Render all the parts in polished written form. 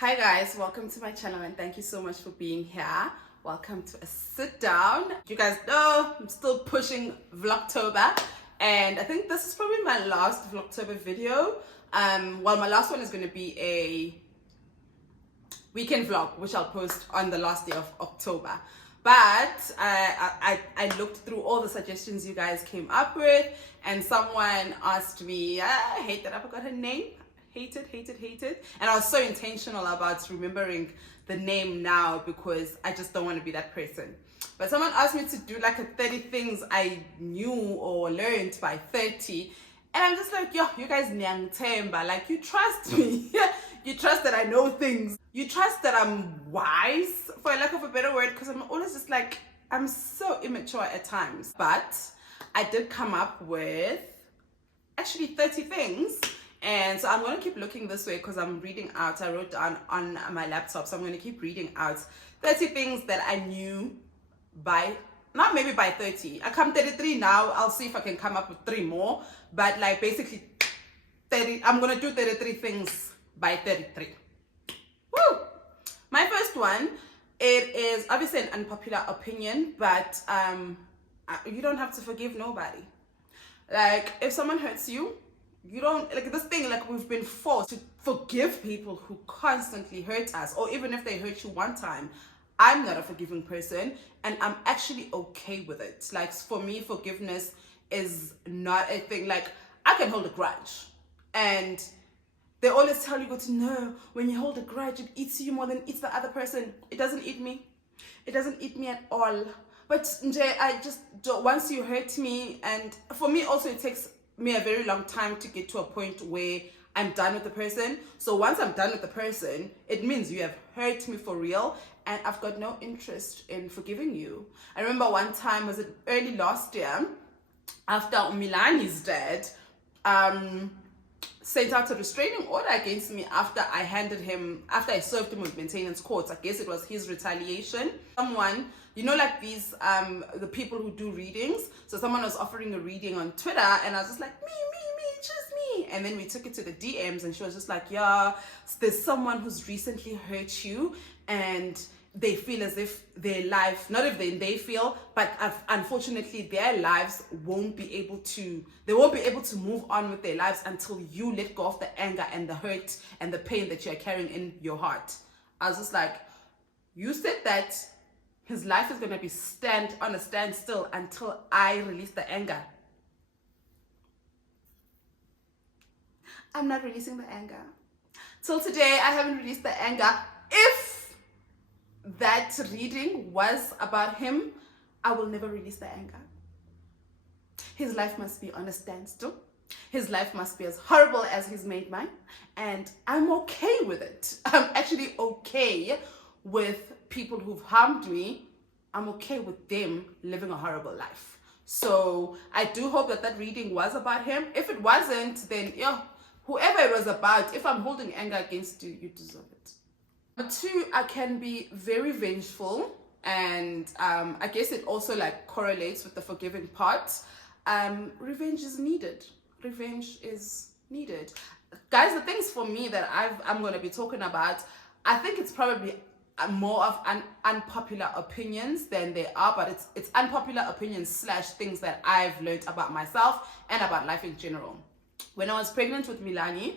Hi guys, welcome to my channel and thank you so much for being here. Welcome to a sit down. You guys know I'm still pushing Vlogtober and I think this is probably my last Vlogtober video. My last one is going to be a weekend vlog which I'll post on the last day of October. But I looked through all the suggestions you guys came up with and someone asked me, I hate that I forgot her name. Hated. And I was so intentional about remembering the name now because I just don't want to be that person. But someone asked me to do like a 30 things I knew or learned by 30. And I'm just like, yo, you guys nyang temba. Like, you trust me. You trust that I know things. You trust that I'm wise, for lack of a better word, because I'm always just like, I'm so immature at times. But I did come up with actually 30 things. And so I'm going to keep looking this way because I'm reading out. I wrote down on my laptop. So I'm going to keep reading out 30 things that I knew by, not maybe by 30. I come 33 now. I'll see if I can come up with 3 more. But like basically 30, I'm going to do 33 things by 33. Woo! My first one, it is obviously an unpopular opinion, but you don't have to forgive nobody. Like if someone hurts you, you don't, like this thing, like we've been forced to forgive people who constantly hurt us, or even if they hurt you one time. I'm not a forgiving person and I'm actually okay with it. Like for me, forgiveness is not a thing. Like I can hold a grudge and they always tell you, go to know when you hold a grudge, it eats you more than it eats the other person. It doesn't eat me. It doesn't eat me at all. But I just don't, once you hurt me, and for me also it takes me a very long time to get to a point where I'm done with the person. So once I'm done with the person, it means you have hurt me for real and I've got no interest in forgiving you. I remember one time, was it early last year, after Milani's dad sent out a restraining order against me after I served him with maintenance courts. I guess it was his retaliation. Someone, you know, like these the people who do readings, so someone was offering a reading on Twitter and I was just like, me, choose me. And then we took it to the DMs and she was just like, yeah, there's someone who's recently hurt you and they feel as if their life, not if they feel, but unfortunately their lives won't be able to move on with their lives until you let go of the anger and the hurt and the pain that you're carrying in your heart. I was just like, you said that his life is going to be on a standstill until I release the anger. I'm not releasing the anger. Till today, I haven't released the anger. If that reading was about him, I will never release the anger. His life must be on a standstill. His life must be as horrible as he's made mine. And I'm okay with it. I'm actually okay with people who've harmed me. I'm okay with them living a horrible life. So I do hope that reading was about him. If it wasn't, then whoever it was about, if I'm holding anger against you, you deserve it. Number 2, I can be very vengeful, and I guess it also like correlates with the forgiving part. Revenge is needed. Revenge is needed. Guys, the things for me that I'm going to be talking about, I think it's probably more of an unpopular opinions than they are, but it's unpopular opinions / things that I've learned about myself and about life in general. When I was pregnant with Milani,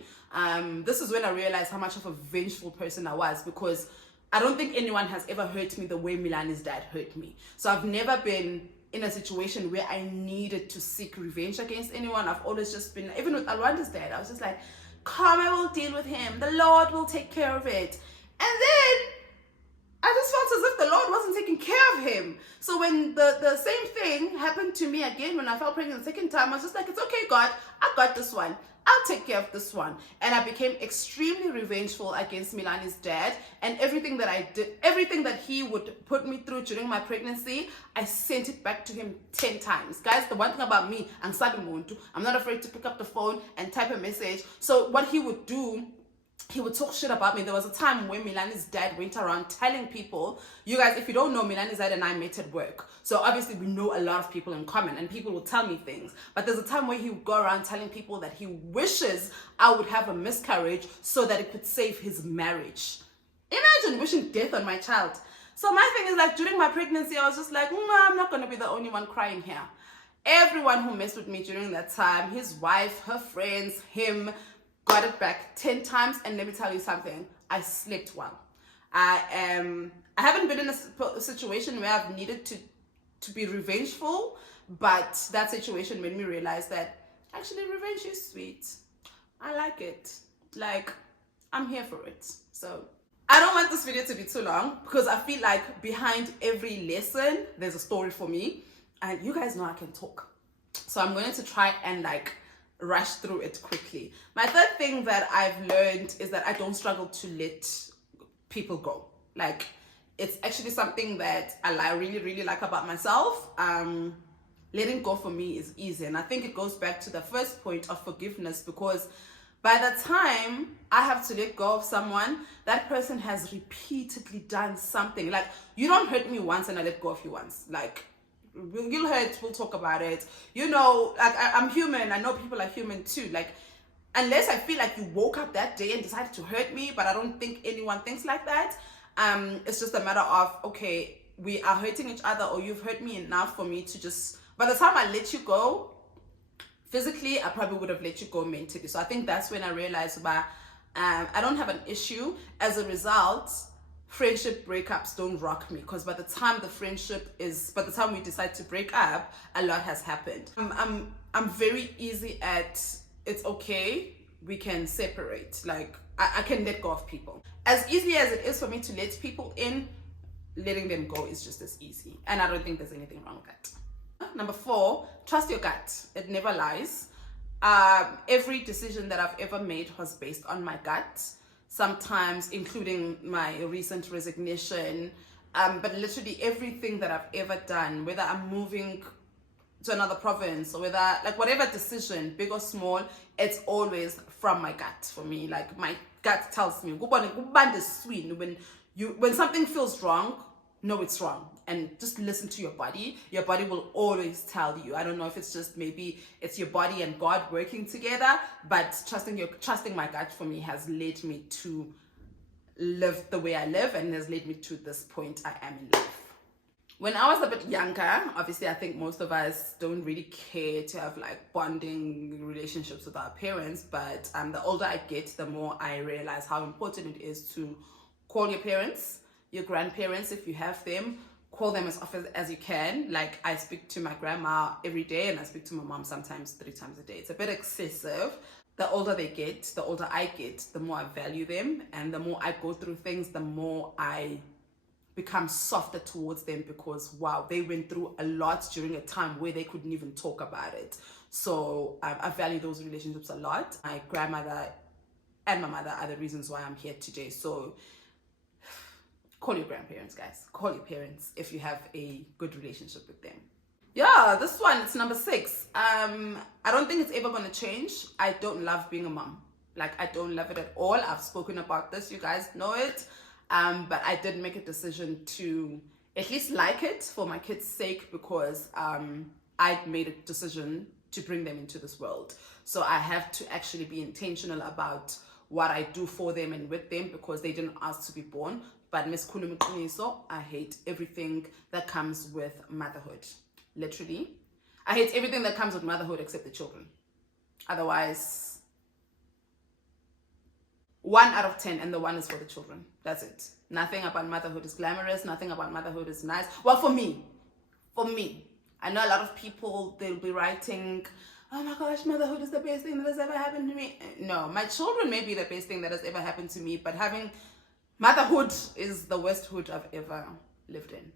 this is when I realized how much of a vengeful person I was, because I don't think anyone has ever hurt me the way Milani's dad hurt me. So I've never been in a situation where I needed to seek revenge against anyone. I've always just been, even with Alwanda's dad, I was just like, come, I will deal with him. The Lord will take care of it. And then I just felt as if the Lord wasn't taking care of him. So when the same thing happened to me again, when I felt pregnant the second time, I was just like, it's okay, God, I got this one. I'll take care of this one. And I became extremely revengeful against Milani's dad, and everything that I did, everything that he would put me through during my pregnancy, I sent it back to him 10 times. Guys, the one thing about me, I'm not afraid to pick up the phone and type a message. So what he would do, he would talk shit about me. There was a time when Milani's dad went around telling people, you guys, if you don't know, Milani's dad and I met at work. So obviously we know a lot of people in common and people will tell me things. But there's a time where he would go around telling people that he wishes I would have a miscarriage so that it could save his marriage. imagine wishing death on my child. So my thing is like, during my pregnancy, I was just like, I'm not going to be the only one crying here. Everyone who messed with me during that time, his wife, her friends, him, got it back 10 times. And let me tell you something, I slept well. I haven't been in a situation where I've needed to be revengeful, but that situation made me realize that actually revenge is sweet. I like it. Like, I'm here for it. So I don't want this video to be too long because I feel like behind every lesson, there's a story for me. And you guys know I can talk. So I'm going to try and like rush through it quickly. My third thing that I've learned is that I don't struggle to let people go. Like, it's actually something that I really, really like about myself. Letting go for me is easy. And I think it goes back to the first point of forgiveness, because by the time I have to let go of someone, that person has repeatedly done something. Like, you don't hurt me once and I let go of you once. Like, you'll hurt, we'll talk about it. You know, like, I'm human. I know people are human too. Like, unless I feel like you woke up that day and decided to hurt me, but I don't think anyone thinks like that. It's just a matter of, okay, we are hurting each other, or you've hurt me enough for me to just, by the time I let you go, physically, I probably would have let you go mentally. So I think that's when I realized I don't have an issue. As a result, friendship breakups don't rock me, because by the time the time we decide to break up, a lot has happened. I'm very easy at, it's okay, we can separate. Like, I can let go of people. As easy as it is for me to let people in, letting them go is just as easy. And I don't think there's anything wrong with that. Number 4, trust your gut. It never lies. Every decision that I've ever made was based on my gut, sometimes including my recent resignation, but literally everything that I've ever done, whether I'm moving to another province or whether, like, whatever decision, big or small, it's always from my gut for me. Like, my gut tells me, when something feels wrong, know it's wrong, and just listen to your body. Your body will always tell you. I don't know if it's just, maybe it's your body and God working together, but trusting my gut for me has led me to live the way I live, and has led me to this point I am in life. When I was a bit younger, obviously I think most of us don't really care to have like bonding relationships with our parents, but the older I get, the more I realize how important it is to call your parents, your grandparents if you have them. Call them as often as you can. Like, I speak to my grandma every day, and I speak to my mom sometimes 3 times a day. It's a bit excessive. The older they get, the older I get, the more I value them, and the more I go through things, the more I become softer towards them, because wow, they went through a lot during a time where they couldn't even talk about it. So I value those relationships a lot. My grandmother and my mother are the reasons why I'm here today. So call your grandparents, guys. Call your parents if you have a good relationship with them. Yeah, this one, it's number 6. I don't think it's ever going to change. I don't love being a mom. Like, I don't love it at all. I've spoken about this. You guys know it. But I did make a decision to at least like it for my kids' sake, because I'd made a decision to bring them into this world. So I have to actually be intentional about what I do for them and with them, because they didn't ask to be born. But Miss Kulumikuniso, I hate everything that comes with motherhood. Literally. I hate everything that comes with motherhood except the children. Otherwise, 1 out of 10, and the 1 is for the children. That's it. Nothing about motherhood is glamorous. Nothing about motherhood is nice. Well, for me, I know a lot of people, they'll be writing, oh my gosh, motherhood is the best thing that has ever happened to me. No, my children may be the best thing that has ever happened to me, but having motherhood is the worst hood I've ever lived in.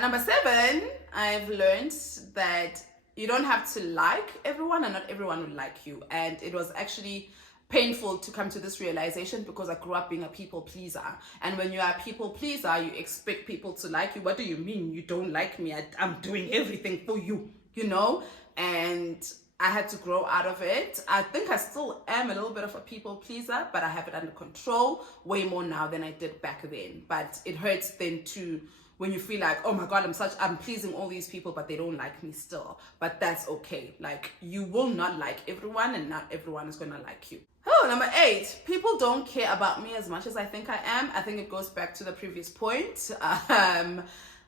Number 7, I've learned that you don't have to like everyone, and not everyone will like you. And it was actually painful to come to this realization, because I grew up being a people pleaser. And when you are a people pleaser, you expect people to like you. What do you mean you don't like me? I'm doing everything for you, you know? And I had to grow out of it. I think I still am a little bit of a people pleaser, but I have it under control way more now than I did back then. But it hurts then too when you feel like, oh my God, I'm pleasing all these people, but they don't like me still. But that's okay. Like, you will not like everyone, and not everyone is gonna like you. Oh, number 8, people don't care about me as much as I think I am. I think it goes back to the previous point.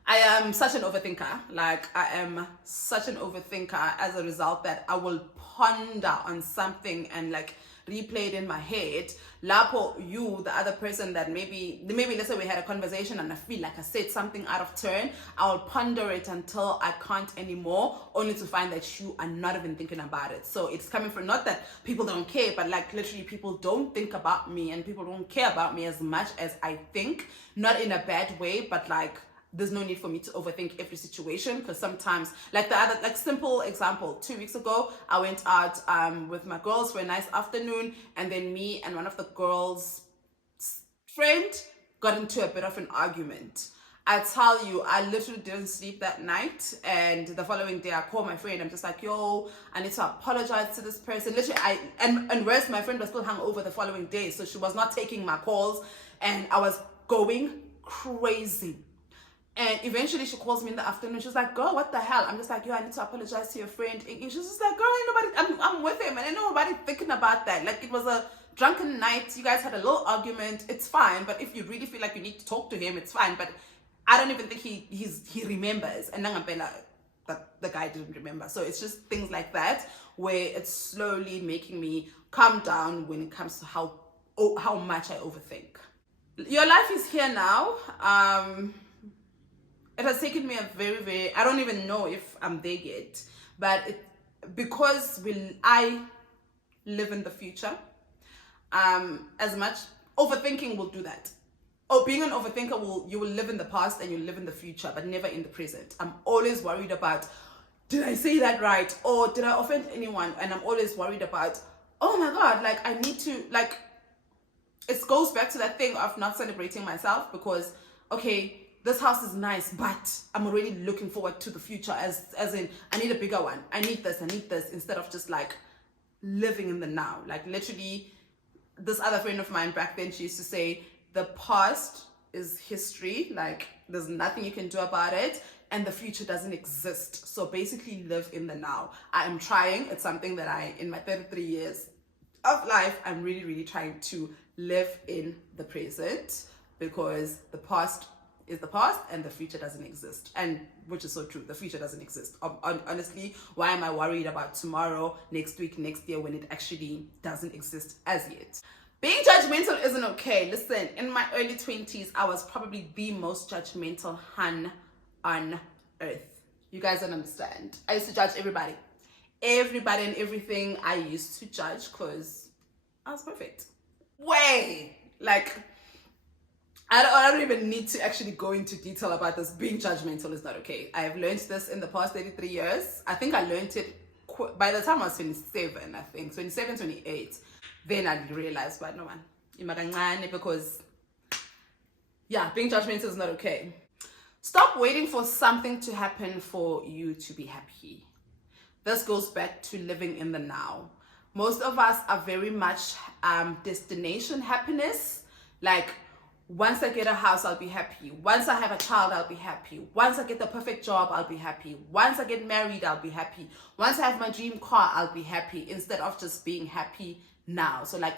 I am such an overthinker. Like, I am such an overthinker as a result that I will ponder on something and like replay it in my head. Lapo, you, the other person that maybe let's say we had a conversation and I feel like I said something out of turn, I'll ponder it until I can't anymore, only to find that you are not even thinking about it. So it's coming from not that people don't care, but like literally people don't think about me and people don't care about me as much as I think. Not in a bad way, but like, there's no need for me to overthink every situation, because sometimes, like simple example, 2 weeks ago, I went out with my girls for a nice afternoon, and then me and one of the girls' friend got into a bit of an argument. I tell you, I literally didn't sleep that night, and the following day I called my friend. I'm just like, yo, I need to apologize to this person. Literally, and whereas my friend was still hungover the following day, so she was not taking my calls, and I was going crazy. And eventually she calls me in the afternoon. She's like, girl, what the hell? I'm just like, yo, I need to apologize to your friend. And she's just like, girl, ain't nobody, I'm with him. And ain't nobody thinking about that. Like, it was a drunken night. You guys had a little argument. It's fine. But if you really feel like you need to talk to him, it's fine. But I don't even think he remembers. And Nangapela, the guy didn't remember. So it's just things like that where it's slowly making me calm down when it comes to how much I overthink. Your life is here now. It has taken me a very, I don't even know if I'm there yet, but because I live in the future, as much overthinking will do that. Being an overthinker you will live in the past and you live in the future, but never in the present. I'm always worried about, did I say that right? Or did I offend anyone? And I'm always worried about, oh my God, like I need to, like, it goes back to that thing of not celebrating myself, because, okay, this house is nice, but I'm already looking forward to the future, as in, I need a bigger one. I need this, instead of just like living in the now. Like, literally, this other friend of mine back then, she used to say, the past is history. Like, there's nothing you can do about it, and the future doesn't exist. So basically live in the now. I am trying. It's something that in my 33 years of life, I'm really trying to live in the present, because the past is the past and the future doesn't exist. And which is so true, the future doesn't exist. Honestly, why am I worried about tomorrow, next week, next year, when it actually doesn't exist as yet? Being judgmental isn't okay. Listen, in my early 20s, I was probably the most judgmental hun on earth. You guys don't understand. I used to judge everybody and everything. I used to judge because I was perfect. Like, I don't even need to actually go into detail about this. Being judgmental is not okay. I have learned this in the past 33 years. I think I learned it by the time I was 27, I think. 27, 28. Then I realized, but no man, because, yeah, being judgmental is not okay. Stop waiting for something to happen for you to be happy. This goes back to living in the now. Most of us are very much destination happiness. Like, once I get a house, I'll be happy. Once I have a child, I'll be happy. Once I get the perfect job, I'll be happy. Once I get married, I'll be happy. Once I have my dream car, I'll be happy, instead of just being happy now. So like,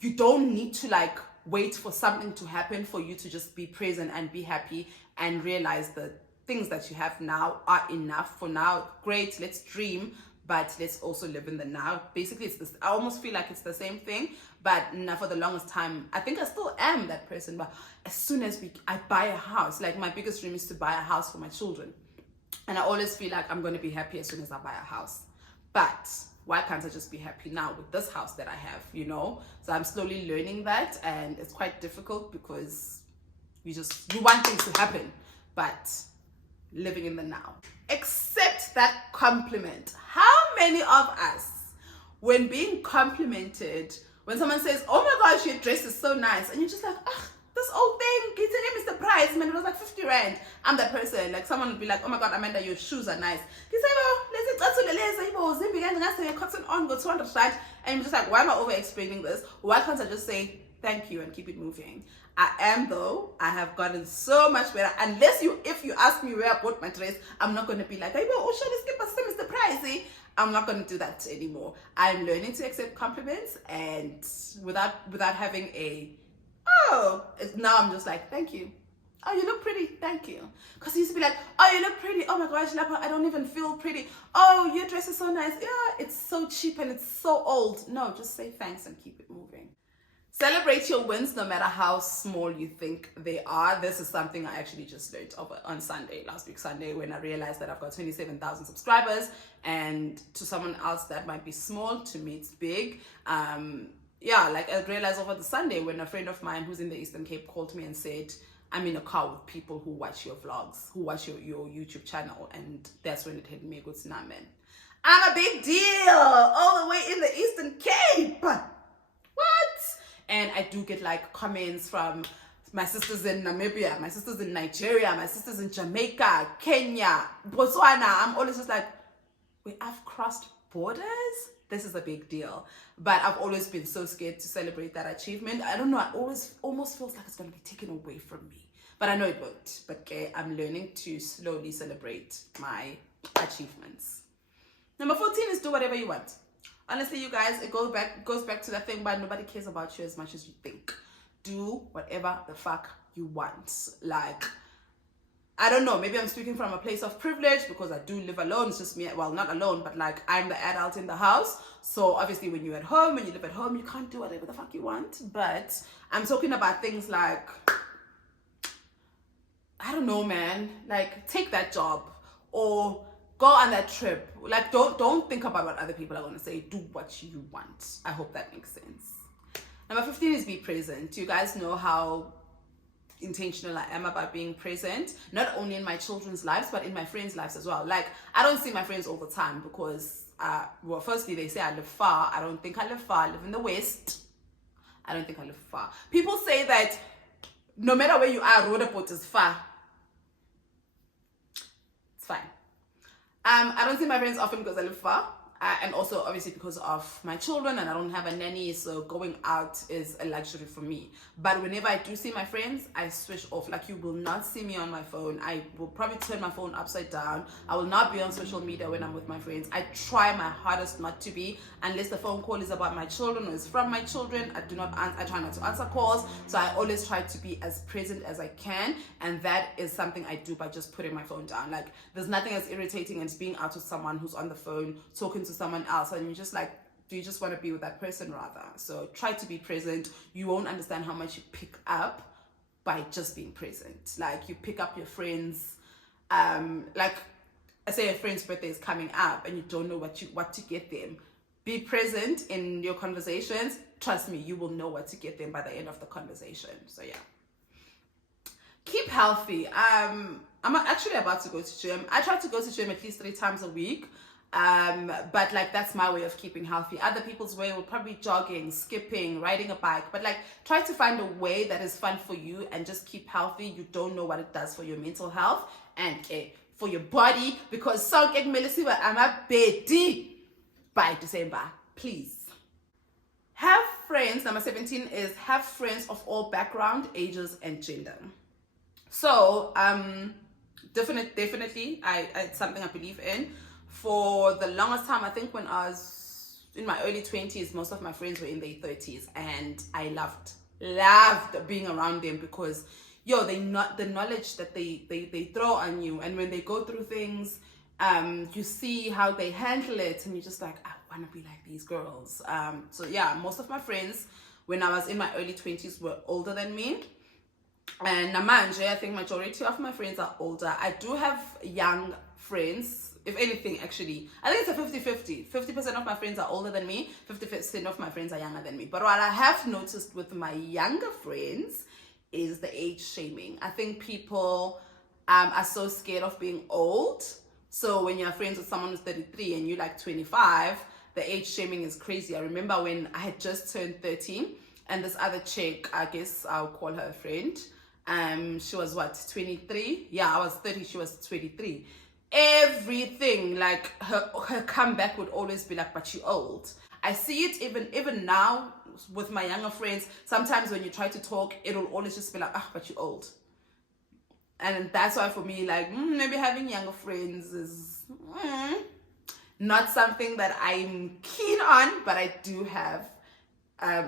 you don't need to like wait for something to happen for you to just be present and be happy and realize the things that you have now are enough for now. Great, let's dream, but let's also live in the now. Basically, it's this. I almost feel like it's the same thing, but now for the longest time, I think I still am that person. But as soon as I buy a house, like my biggest dream is to buy a house for my children, and I always feel like I'm going to be happy as soon as I buy a house. But why can't I just be happy now with this house that I have, you know? So I'm slowly learning that, and it's quite difficult because you want things to happen, but living in the now. Accept that compliment. How many of us, when being complimented, when someone says, oh my gosh, your dress is so nice, and you're just like, ah, this old thing, it's a Mr. Price, man, it was like 50 rand. I'm that person. Like someone would be like, oh my god, Amanda, your shoes are nice. Cotton on, go 200 rand. And I'm just like, why am I over explaining this? Why can't I just say thank you and keep it moving? I am though. I have gotten so much better. If you ask me where I bought my dress, I'm not gonna be like, Mr. Pricey. I'm not gonna do that anymore. I'm learning to accept compliments and without having now I'm just like, thank you. Oh, you look pretty, thank you. Because he used to be like, oh, you look pretty. Oh my gosh, Lapa, I don't even feel pretty. Oh, your dress is so nice. Yeah, it's so cheap and it's so old. No, just say thanks and keep it moving. Celebrate your wins no matter how small you think they are. This is something I actually just learned on Sunday, last week Sunday, when I realized that I've got 27,000 subscribers, and to someone else that might be small, to me it's big. Like I realized over the Sunday when a friend of mine who's in the Eastern Cape called me and said, I'm in a car with people who watch your vlogs, who watch your YouTube channel, and that's when it hit me. Good man, I'm a big deal all the way in the Eastern Cape. What? And I do get like comments from my sisters in Namibia, my sisters in Nigeria, my sisters in Jamaica, Kenya, Botswana. I'm always just like, wait, I've crossed borders? This is a big deal. But I've always been so scared to celebrate that achievement. I don't know, it almost feels like it's going to be taken away from me. But I know it won't. But okay, I'm learning to slowly celebrate my achievements. Number 14 is do whatever you want. Honestly, you guys, it goes back to that thing, but nobody cares about you as much as you think. Do whatever the fuck you want. Like, I don't know, maybe I'm speaking from a place of privilege because I do live alone. It's just me, well, not alone, but like I'm the adult in the house. So obviously when you're at home, when you live at home, you can't do whatever the fuck you want. But I'm talking about things like, I don't know, man, like take that job or go on that trip. Like, don't think about what other people are going to say. Do what you want. I hope that makes sense. Number 15 is be present. You guys know how intentional I am about being present, not only in my children's lives, but in my friends' lives as well. Like, I don't see my friends all the time because, firstly, they say I live far. I don't think I live far. I live in the West. I don't think I live far. People say that no matter where you are, Roodepoort is far. It's fine. I don't see my friends often because I live far, and also obviously because of my children and I don't have a nanny, so going out is a luxury for me. But whenever I do see my friends, I switch off. Like, you will not see me on my phone. I will probably turn my phone upside down. I will not be on social media when I'm with my friends. I try my hardest not to be, unless the phone call is about my children or is from my children. I try not to answer calls, so I always try to be as present as I can, and that is something I do by just putting my phone down. Like, there's nothing as irritating as being out with someone who's on the phone talking to someone else and you're just like, do you just want to be with that person rather? So try to be present. You won't understand how much you pick up by just being present. Like, you pick up your friends, like I say a friend's birthday is coming up and you don't know what to get them. Be present in your conversations. Trust me, you will know what to get them by the end of the conversation. So yeah. Keep healthy. I'm actually about to go to gym. I try to go to gym at least 3 times a week. But like, that's my way of keeping healthy. Other people's way will probably jogging, skipping, riding a bike, but like, try to find a way that is fun for you and just keep healthy. You don't know what it does for your mental health and for your body, because so get Melissa, I'm a baby by December, please. Have friends. Number 17 is have friends of all background, ages, and gender. So definitely it's something I believe in. For the longest time, I think when I was in my early 20s, most of my friends were in their 30s, and I loved being around them because the knowledge that they throw on you, and when they go through things, you see how they handle it, and you're just like, I want to be like these girls. So yeah, most of my friends when I was in my early 20s were older than me. And Namanje, I think majority of my friends are older. I do have young friends. If anything, actually, I think it's a 50-50. 50% of my friends are older than me. 50% of my friends are younger than me. But what I have noticed with my younger friends is the age shaming. I think people are so scared of being old. So when you're friends with someone who's 33 and you're like 25, the age shaming is crazy. I remember when I had just turned 13, and this other chick, I guess I'll call her a friend. She was what, 23? Yeah, I was 30, she was 23. Everything, like her comeback would always be like, but you old. I see it even now with my younger friends. Sometimes when you try to talk, it'll always just be like, but you old. And that's why for me, like, maybe having younger friends is not something that I'm keen on, but I do have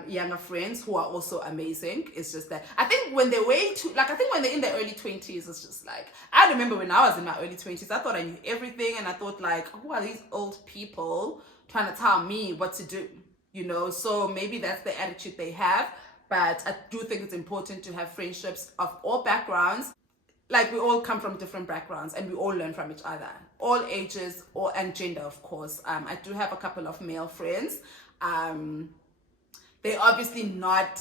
younger friends who are also amazing. It's just that I think when they're way too, like, I think when they're in their early 20s, it's just like, I remember when I was in my early 20s, I thought I knew everything, and I thought, like, who are these old people trying to tell me what to do, you know? So maybe that's the attitude they have. But I do think it's important to have friendships of all backgrounds. Like, we all come from different backgrounds and we all learn from each other, all ages, and gender, of course. I do have a couple of male friends. They're obviously not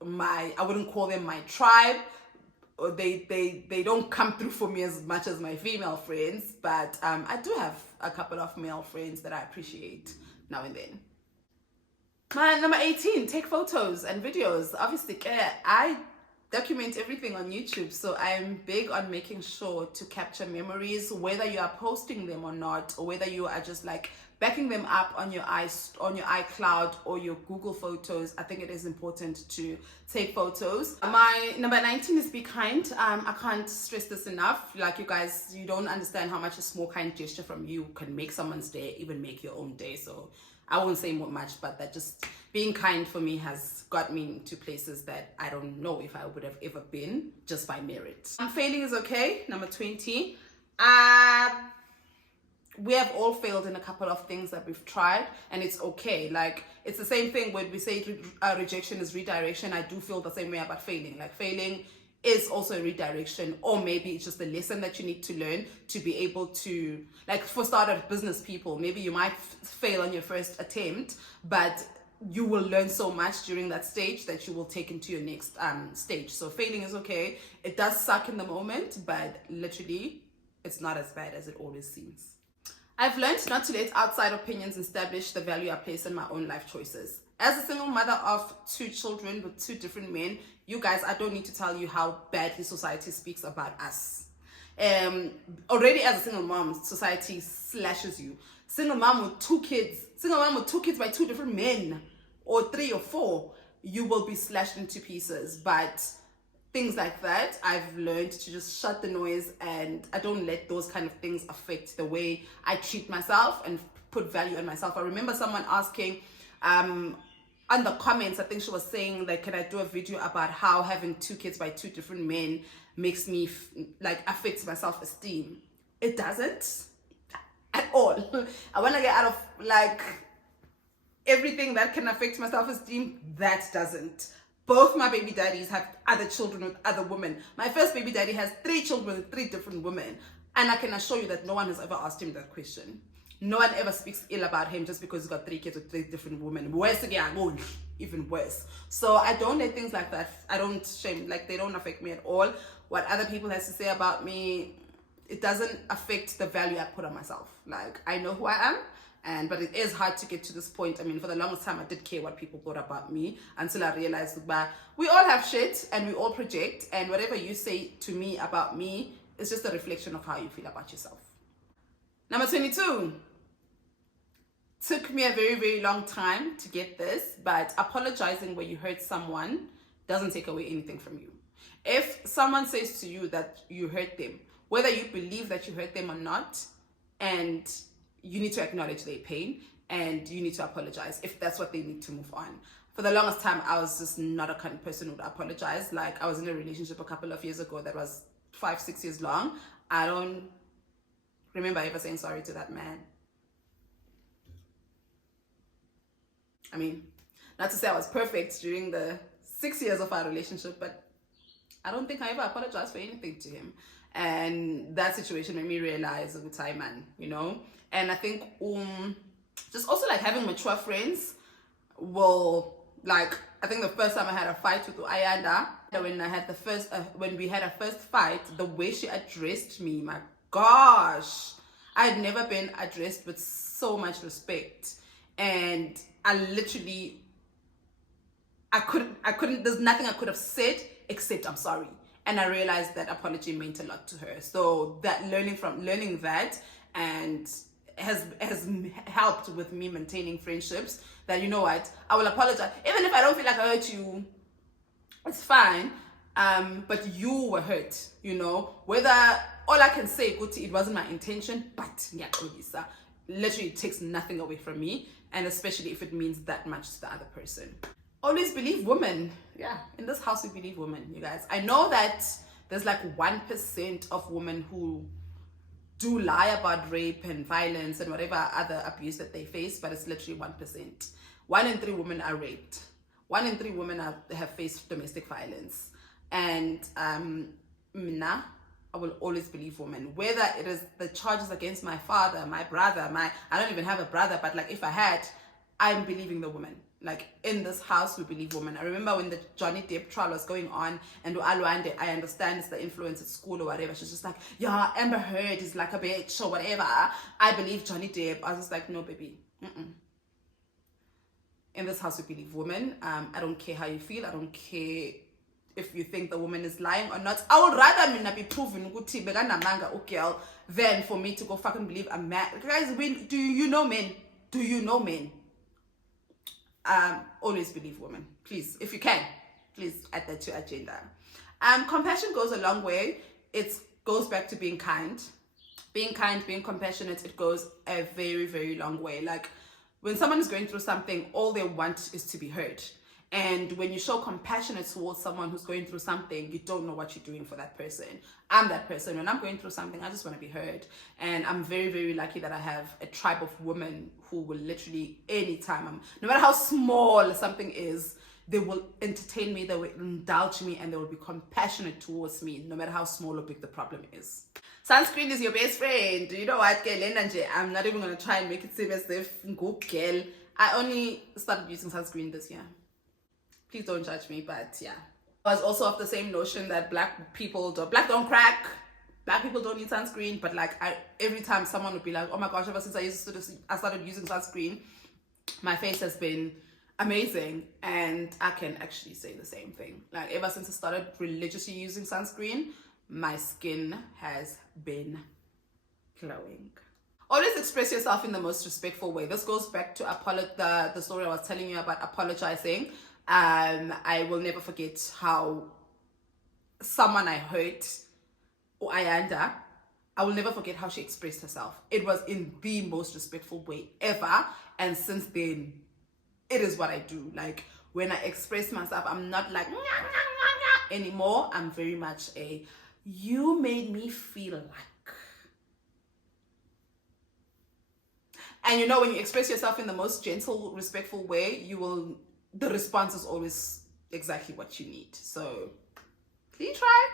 I wouldn't call them my tribe, or they don't come through for me as much as my female friends, but I do have a couple of male friends that I appreciate now and then. My number 18, take photos and videos. Obviously, I document everything on YouTube, so I'm big on making sure to capture memories, whether you are posting them or not, or whether you are just like backing them up on your iCloud or your Google Photos. I think it is important to take photos. My number 19 is be kind. I can't stress this enough. Like, you guys, you don't understand how much a small kind gesture from you can make someone's day, even make your own day. So I won't say much, but that just being kind for me has got me to places that I don't know if I would have ever been just by merit. Failing is okay. Number 20. We have all failed in a couple of things that we've tried, and it's okay. Like, it's the same thing when we say rejection is redirection. I do feel the same way about failing. Like, failing is also a redirection, or maybe it's just a lesson that you need to learn to be able to, like, for startup business people, maybe you might fail on your first attempt, but you will learn so much during that stage that you will take into your next stage. So failing is okay. It does suck in the moment, but literally it's not as bad as it always seems. I've learned not to let outside opinions establish the value I place in my own life choices. As a single mother of 2 children with 2 different men, you guys, I don't need to tell you how badly society speaks about us. Already as a single mom, society slashes you. Single mom with 2 kids by 2 different men, or 3 or 4, you will be slashed into pieces. But things like that, I've learned to just shut the noise, and I don't let those kind of things affect the way I treat myself and put value on myself. I remember someone asking on the comments, I think she was saying, like, can I do a video about how having 2 kids by 2 different men makes me affects my self-esteem. It doesn't at all. I want to get out of, like, everything that can affect my self-esteem. That doesn't. Both my baby daddies have other children with other women. My first baby daddy has 3 children with 3 different women. And I can assure you that no one has ever asked him that question. No one ever speaks ill about him just because he's got 3 kids with 3 different women. Worse again, even worse. So I don't let things like that, I don't shame, like, they don't affect me at all. What other people has to say about me, it doesn't affect the value I put on myself. Like, I know who I am. But it is hard to get to this point. I mean, for the longest time, I did care what people thought about me until I realized that we all have shit and we all project, and whatever you say to me about me is just a reflection of how you feel about yourself. Number 22. Took me a very, very long time to get this, but apologizing where you hurt someone doesn't take away anything from you. If someone says to you that you hurt them, whether you believe that you hurt them or not, and you need to acknowledge their pain and you need to apologize if that's what they need to move on. For the longest time, I was just not a kind of person who would apologize. Like, I was in a relationship a couple of years ago that was 5-6 years long. I don't remember ever saying sorry to that man. I mean, not to say I was perfect during the 6 years of our relationship, but I don't think I ever apologized for anything to him. And that situation made me realize the time, man, you know. And I think just also, like, having mature friends will, like, I think the first time I had a fight with Ayanda, when we had our first fight, the way she addressed me, my gosh, I had never been addressed with so much respect. And I there's nothing I could have said except I'm sorry. And I realized that apology meant a lot to her. So that learning that and has helped with me maintaining friendships, that you know what, I will apologize. Even if I don't feel like I hurt you, it's fine. But you were hurt, you know. Whether all I can say, Guti, it wasn't my intention, but yeah, literally it takes nothing away from me, and especially if it means that much to the other person. Always believe women. Yeah, in this house we believe women, you guys. I know that there's like 1% of women who do lie about rape and violence and whatever other abuse that they face, but it's literally 1%. 1 in 3 women are raped. 1 in 3 women have faced domestic violence. And Mina, I will always believe women, whether it is the charges against my father, my brother, I don't even have a brother, but like if I had, I'm believing the woman. Like in this house we believe women. I remember when the Johnny Depp trial was going on, and Alwande, I understand it's the influence at school or whatever, she's just like, yeah, Amber Heard is like a bitch or whatever, I believe Johnny Depp. I was just like, no baby, in this house we believe women. I don't care how you feel, I don't care if you think the woman is lying or not. I would rather me not be proven ukuthi bekanamanga girl than for me to go fucking believe a man. Guys, do you know men? Do you know men? Always believe women. Please, if you can, please add that to your agenda. Compassion goes a long way. It goes back to being kind. Being kind, being compassionate, it goes a very, very long way. Like when someone is going through something, all they want is to be heard. And when you show compassion towards someone who's going through something, you don't know what you're doing for that person. I'm that person. When I'm going through something, I just want to be heard. And I'm very, very lucky that I have a tribe of women who will literally, anytime, no matter how small something is, they will entertain me, they will indulge me, and they will be compassionate towards me, no matter how small or big the problem is. Sunscreen is your best friend. You know what, I'm not even going to try and make it seem as if girl. I only started using sunscreen this year. Please don't judge me, but yeah. I was also of the same notion that black don't crack. Black people don't need sunscreen, but like every time someone would be like, oh my gosh, ever since I started using sunscreen, my face has been amazing. And I can actually say the same thing. Like ever since I started religiously using sunscreen, my skin has been glowing. Always express yourself in the most respectful way. This goes back to the story I was telling you about apologizing. I will never forget how someone I hurt, or Ayanda, I will never forget how she expressed herself. It was in the most respectful way ever. And since then, it is what I do. Like when I express myself, I'm not like anymore. I'm very much you made me feel like. And you know, when you express yourself in the most gentle, respectful way, the response is always exactly what you need. So please try.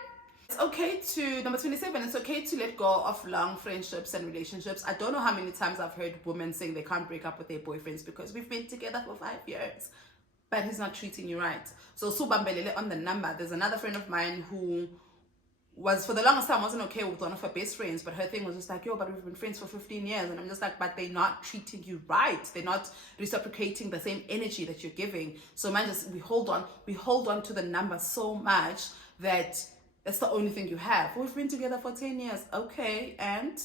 It's okay to, number 27, it's okay to let go of long friendships and relationships. I don't know how many times I've heard women saying they can't break up with their boyfriends because we've been together for 5 years, but he's not treating you right. So Subambelele on the number, there's another friend of mine who was, for the longest time, wasn't okay with one of her best friends, but her thing was just like, yo, but we've been friends for 15 years. And I'm just like, but they're not treating you right. They're not reciprocating the same energy that you're giving. So man, we hold on to the number so much that that's the only thing you have. We've been together for 10 years. Okay, and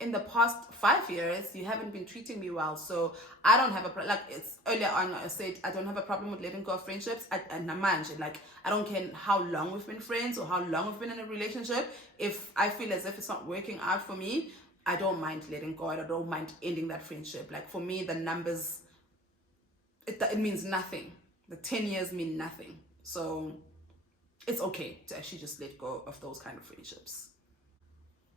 in the past 5 years, you haven't been treating me well. So I don't have like it's earlier on, I said, I don't have a problem with letting go of friendships. And like, I don't care how long we've been friends or how long we've been in a relationship. If I feel as if it's not working out for me, I don't mind letting go. I don't mind ending that friendship. Like for me, the numbers, it means nothing. The 10 years mean nothing. So it's okay to actually just let go of those kind of friendships.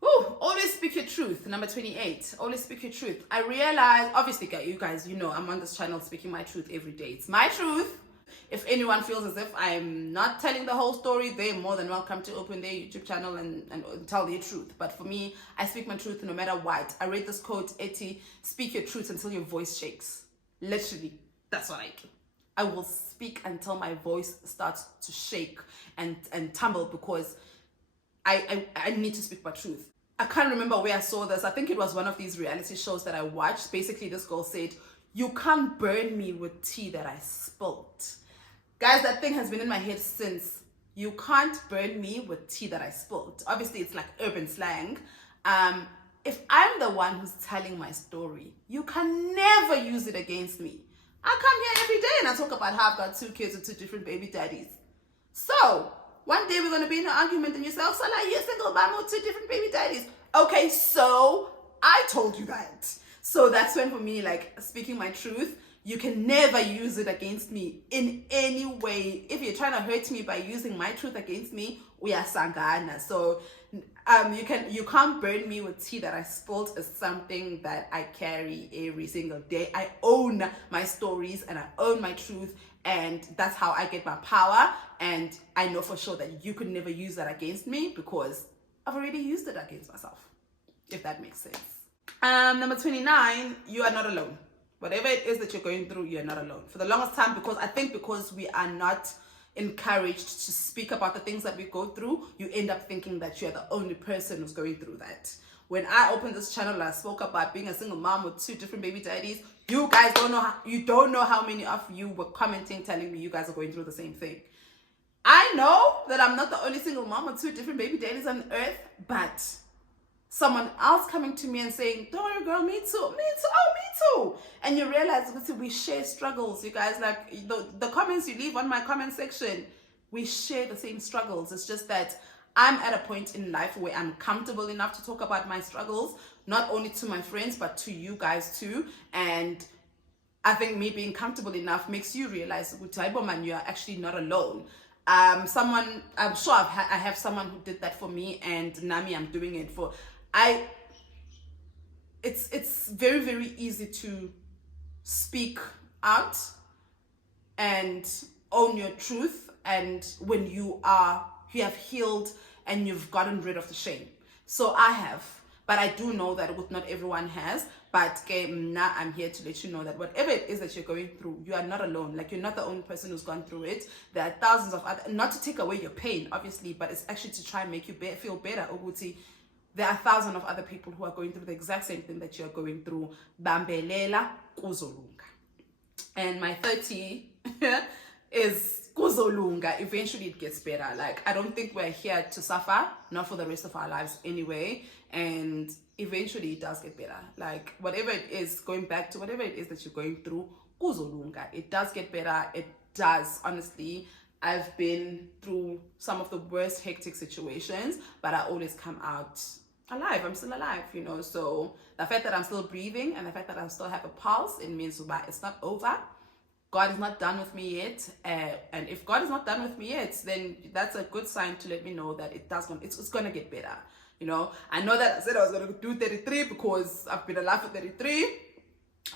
Ooh, always speak your truth. Number 28, always speak your truth. I realize, obviously, you guys, you know, I'm on this channel speaking my truth every day. It's my truth. If anyone feels as if I'm not telling the whole story, they're more than welcome to open their YouTube channel and tell their truth. But for me, I speak my truth no matter what. I read this quote, Eti, speak your truth until your voice shakes. Literally, that's what I do. I will speak until my voice starts to shake and tumble because I need to speak my truth. I can't remember where I saw this. I think it was one of these reality shows that I watched. Basically, this girl said, you can't burn me with tea that I spilt. Guys, that thing has been in my head since. You can't burn me with tea that I spilled. Obviously, it's like urban slang. If I'm the one who's telling my story, you can never use it against me. I come here every day and I talk about how I've got 2 kids with 2 different baby daddies. So, one day we're going to be in an argument and you say, oh, Salah, you're a single mom with 2 different baby daddies. Okay, so I told you that. So that's when, for me, like, speaking my truth, you can never use it against me in any way. If you're trying to hurt me by using my truth against me, we are sangana. So you can't burn me with tea that I spilled. Is something that I carry every single day. I own my stories and I own my truth, and that's how I get my power. And I know for sure that you could never use that against me because I've already used it against myself, if that makes sense. Number 29, you are not alone. Whatever it is that you're going through, you're not alone. For the longest time, because we are not encouraged to speak about the things that we go through, you end up thinking that you're the only person who's going through that. When I opened this channel, I spoke about being a single mom with 2 different baby daddies. You guys don't know how many of you were commenting, telling me you guys are going through the same thing. I know that I'm not the only single mom with 2 different baby daddies on earth, but someone else coming to me and saying, don't worry girl, me too, me too. And you realize we share struggles, you guys. Like the comments you leave on my comment section, we share the same struggles. It's just that I'm at a point in life where I'm comfortable enough to talk about my struggles, not only to my friends, but to you guys too. And I think me being comfortable enough makes you realize, man, you are actually not alone. I'm sure I have someone who did that for me, and Nami, I'm doing it for. It's very, very easy to speak out and own your truth, and when you have healed and you've gotten rid of the shame. So I have, but I do know that not everyone has. But now I'm here to let you know that whatever it is that you're going through, you are not alone. Like, you're not the only person who's gone through it. There are thousands of other, not to take away your pain, obviously, but it's actually to try and make you feel better. Uguti, there are thousands of other people who are going through the exact same thing that you're going through. Bambelela kuzolunga. And my 30 is kuzolunga. Eventually it gets better. Like, I don't think we're here to suffer, not for the rest of our lives anyway. And eventually it does get better. Like, whatever it is, going back to whatever it is that you're going through, kuzolunga. It does get better. It does, honestly. I've been through some of the worst hectic situations, but I always come out alive. I'm still alive, you know. So the fact that I'm still breathing and the fact that I still have a pulse, it means that it's not over. God is not done with me yet. And if God is not done with me yet, then that's a good sign to let me know that it's going to get better. You know, I know that I said I was going to do 33 because I've been alive for 33,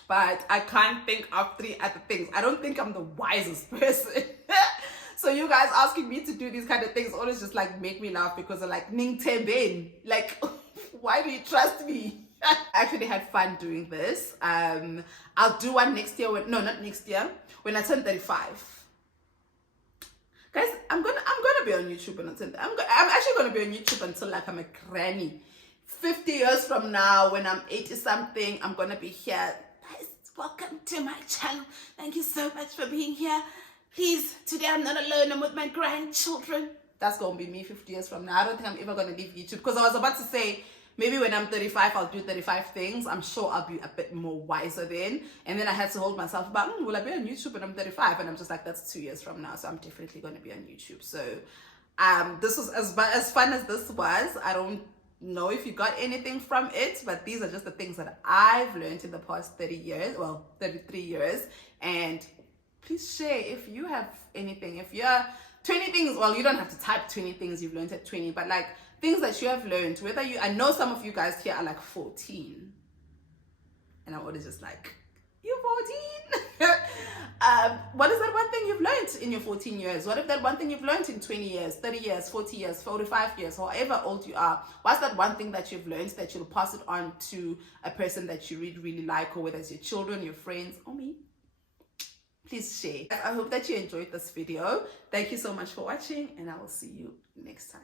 but I can't think of 3 other things. I don't think I'm the wisest person. So you guys asking me to do these kind of things always just like make me laugh, because I'm like, Ning Teben, like, why do you trust me? I actually had fun doing this. I'll do one next year. Not next year. When I turn 35. Guys, I'm gonna be on YouTube when I turn. I'm actually gonna be on YouTube until like I'm a granny. 50 years from now, when I'm 80 something, I'm gonna be here. Guys, welcome to my channel. Thank you so much for being here. Please, today I'm not alone. I'm with my grandchildren. That's gonna be me 50 years from now. I don't think I'm ever gonna leave YouTube, because I was about to say, maybe when I'm 35, I'll do 35 things. I'm sure I'll be a bit more wiser then. And then I had to hold myself about, will I be on YouTube when I'm 35? And I'm just like, that's 2 years from now. So I'm definitely going to be on YouTube. So this was as fun as this was. I don't know if you got anything from it, but these are just the things that I've learned in the past 33 years. And please share if you have anything. If you're 20 things, well, you don't have to type 20 things you've learned at 20, but like, things that you have learned, I know some of you guys here are like 14. And I'm always just like, you're 14? What is that one thing you've learned in your 14 years? What if that one thing you've learned in 20 years, 30 years, 40 years, 45 years, however old you are? What's that one thing that you've learned that you'll pass it on to a person that you really, really like, or whether it's your children, your friends, or me? Please share. I hope that you enjoyed this video. Thank you so much for watching, and I will see you next time.